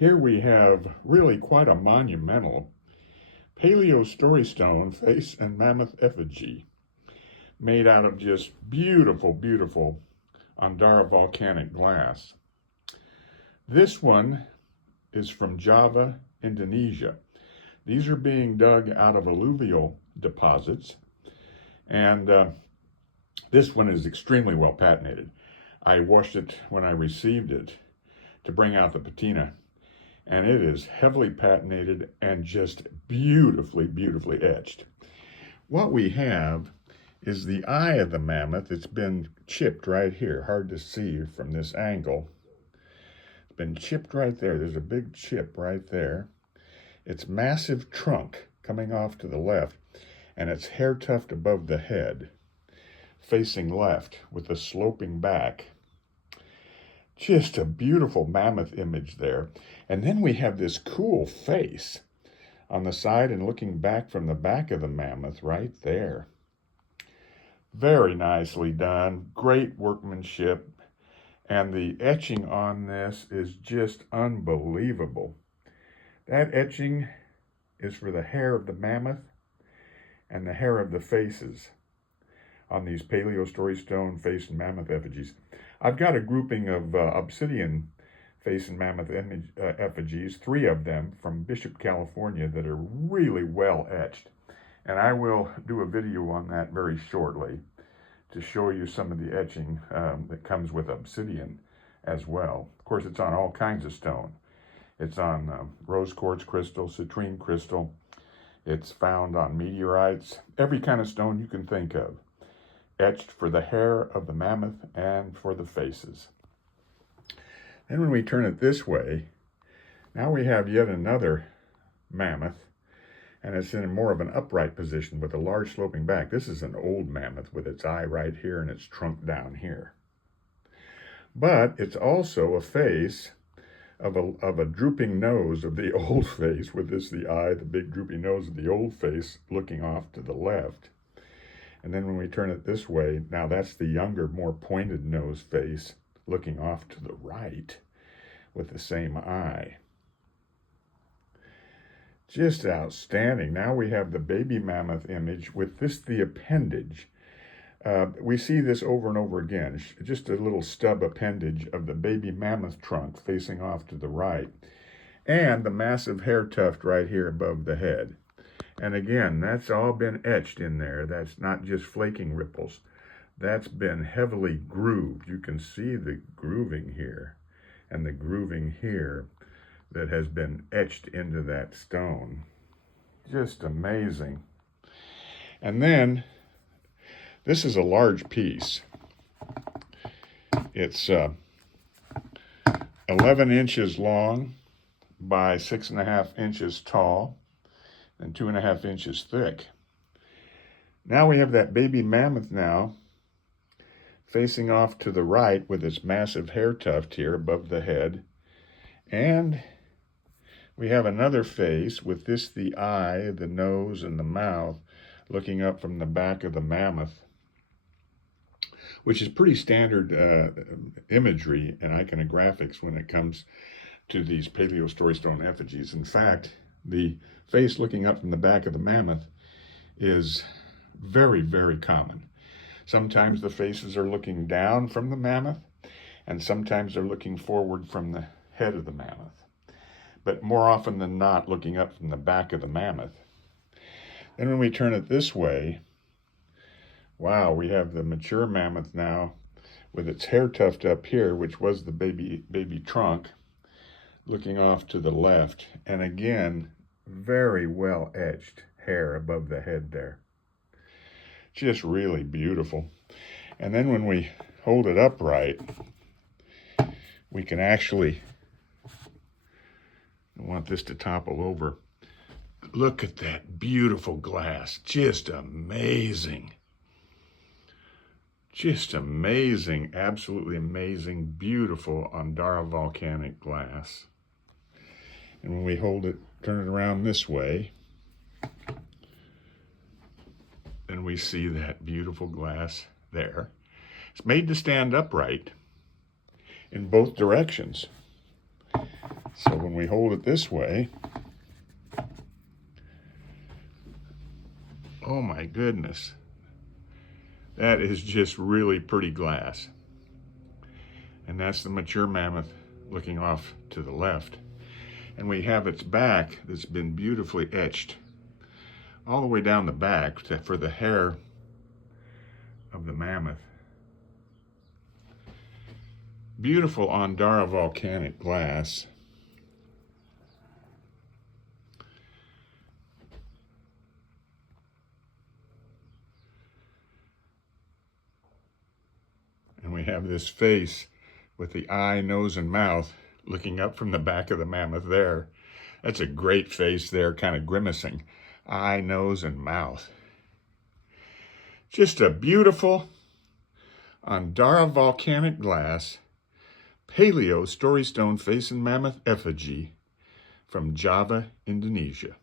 Here we have really quite a monumental Paleo Story Stone Face and Mammoth Effigy made out of just beautiful, beautiful Andara volcanic glass. This one is from Java, Indonesia. These are being dug out of alluvial deposits, and this one is extremely well patinated. I washed it when I received it to bring out the patina, and it is heavily patinated and just beautifully, beautifully etched. What we have is the eye of the mammoth. It's been chipped right here, hard to see from this angle. It's been chipped right there. There's a big chip right there. Its massive trunk coming off to the left, and its hair tuft above the head, facing left with a sloping back. Just a beautiful mammoth image there. And then we have this cool face on the side and looking back from the back of the mammoth right there. Very nicely done, great workmanship, and the etching on this is just unbelievable. That etching is for the hair of the mammoth and the hair of the faces on these Paleo Story Stone Face and Mammoth effigies. I've got a grouping of Obsidian Face and Mammoth effigies, 3 of them from Bishop, California, that are really well etched. And I will do a video on that very shortly to show you some of the etching that comes with obsidian as well. Of course, it's on all kinds of stone. It's on rose quartz crystal, citrine crystal. It's found on meteorites, every kind of stone you can think of, etched for the hair of the mammoth and for the faces. Then when we turn it this way, now we have yet another mammoth, and it's in more of an upright position with a large sloping back. This is an old mammoth with its eye right here and its trunk down here. But it's also a face of a drooping nose of the old face, with this the eye, the big drooping nose of the old face looking off to the left. And then when we turn it this way, now that's the younger, more pointed nose face looking off to the right with the same eye. Just outstanding. Now we have the baby mammoth image with this, the appendage. We see this over and over again, just a little stub appendage of the baby mammoth trunk facing off to the right, and the massive hair tuft right here above the head. And again, that's all been etched in there. That's not just flaking ripples. That's been heavily grooved. You can see the grooving here and the grooving here that has been etched into that stone. Just amazing. And then this is a large piece. It's 11 inches long by 6.5 inches tall and 2.5 inches thick. Now we have that baby mammoth now facing off to the right with its massive hair tuft here above the head. And we have another face with this, the eye, the nose, and the mouth looking up from the back of the mammoth, which is pretty standard imagery and iconographics when it comes to these Paleo Story Stone effigies. In fact, the face looking up from the back of the mammoth is very, very common. Sometimes the faces are looking down from the mammoth, and sometimes they're looking forward from the head of the mammoth, but more often than not looking up from the back of the mammoth. Then when we turn it this way, wow, we have the mature mammoth now with its hair tuft up here, which was the baby trunk, looking off to the left. And again, very well etched hair above the head there. Just really beautiful. And then when we hold it upright, we can actually, I want this to topple over. Look at that beautiful glass, just amazing. Just amazing, absolutely amazing, beautiful Andara volcanic glass. And when we hold it, turn it around this way, then we see that beautiful glass there. It's made to stand upright in both directions. So when we hold it this way, oh my goodness, that is just really pretty glass. And that's the mature mammoth looking off to the left. And we have its back that's been beautifully etched all the way down the back for the hair of the mammoth. Beautiful Andara volcanic glass. And we have this face with the eye, nose, and mouth looking up from the back of the mammoth there. That's a great face there, kind of grimacing. Eye, nose, and mouth. Just a beautiful Andara volcanic glass, Paleo Story Stone Face and Mammoth Effigy from Java, Indonesia.